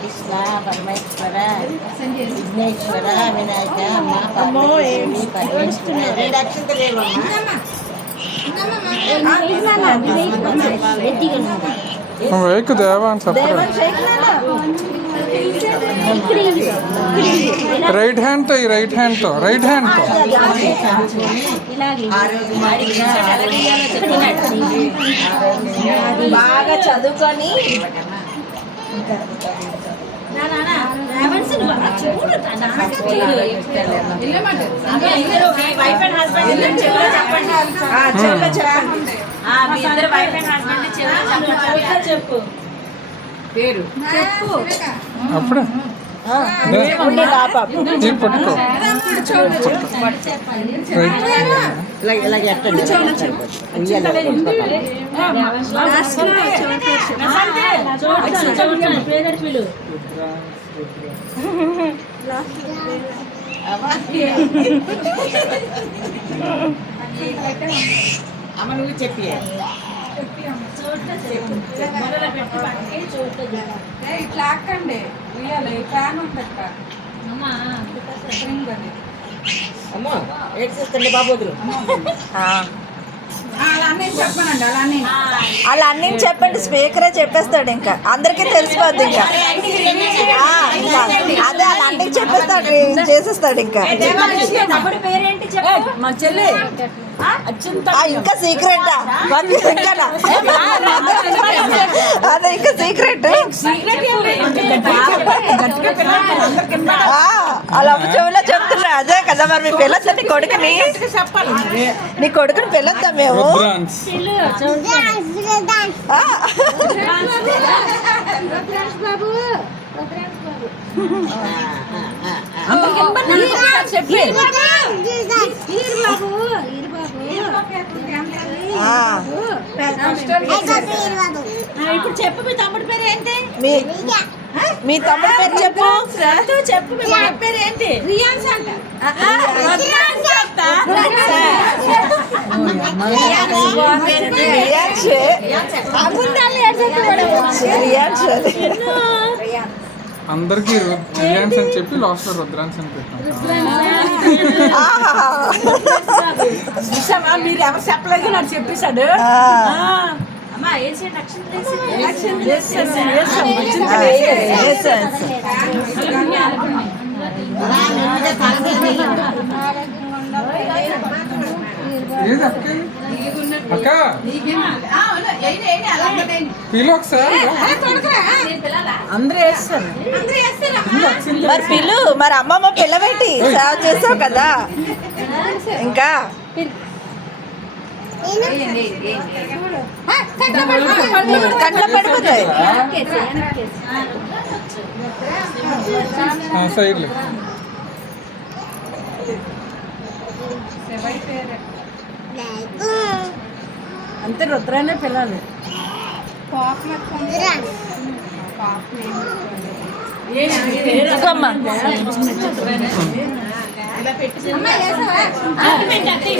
కృష్ణ పరమేశ్వర విఘ్నేశ్వర వినాయక అమ్మ పార్వతీ పరమేశ్వర వేకు దేవా అని చెప్పండి. రైట్ హ్యాండ్తో రైట్ హ్యాండ్తో బాగా చదువుకొని పేరు అప్పుడు పట్టుకో అమ్మ నువ్వు చెప్పి ఇట్లా అక్కండి ఫ్యాన్ ఉందక్క అమ్మో ఏడ్చేస్తండి బాబు వదులు అలా అన్నీ చెప్పండి, స్పీకరే చెప్పేస్తాడు, ఇంకా అందరికీ తెలిసిపోద్ది. ఇంకా అదే అలా అన్నీ చెప్పేస్తాడు, చేసేస్తాడు. ఇంకా ఇంకా సీక్రెట్ అదే ఇంకా సీక్రెట్ అలా చెవులో చెప్తున్నా. అదే కదా మరి మీ పిల్లలు నీ కొడుకుని పిల్లొద్దా మేము ఇప్పుడు చెప్పు మీ తమ్ముడి పేరు ఏంటి? మీ తమ్ముడి పేరు చెప్పు. చెప్పు మీ బాబు పేరు ఏంటి? రియాన్స్ అంట. అందరికి రియాన్స్ అని చెప్పి లాస్ట్ లో రుద్రాన్స్ అని పెట్టాం. మీరు ఎవరు చెప్పలేదు నాకు చెప్పేశాడు. ఏది అక్క పిలు ఒకసారి అందరూ వేస్తారు. మరి పిల్లు మరి అమ్మమ్మ పిల్లబెట్టి సేవ చేసావు కదా. ఇంకా కంట్లో పడిపోతాయి. సైడ్లే అంతే రుద్రానే పిల్లలు.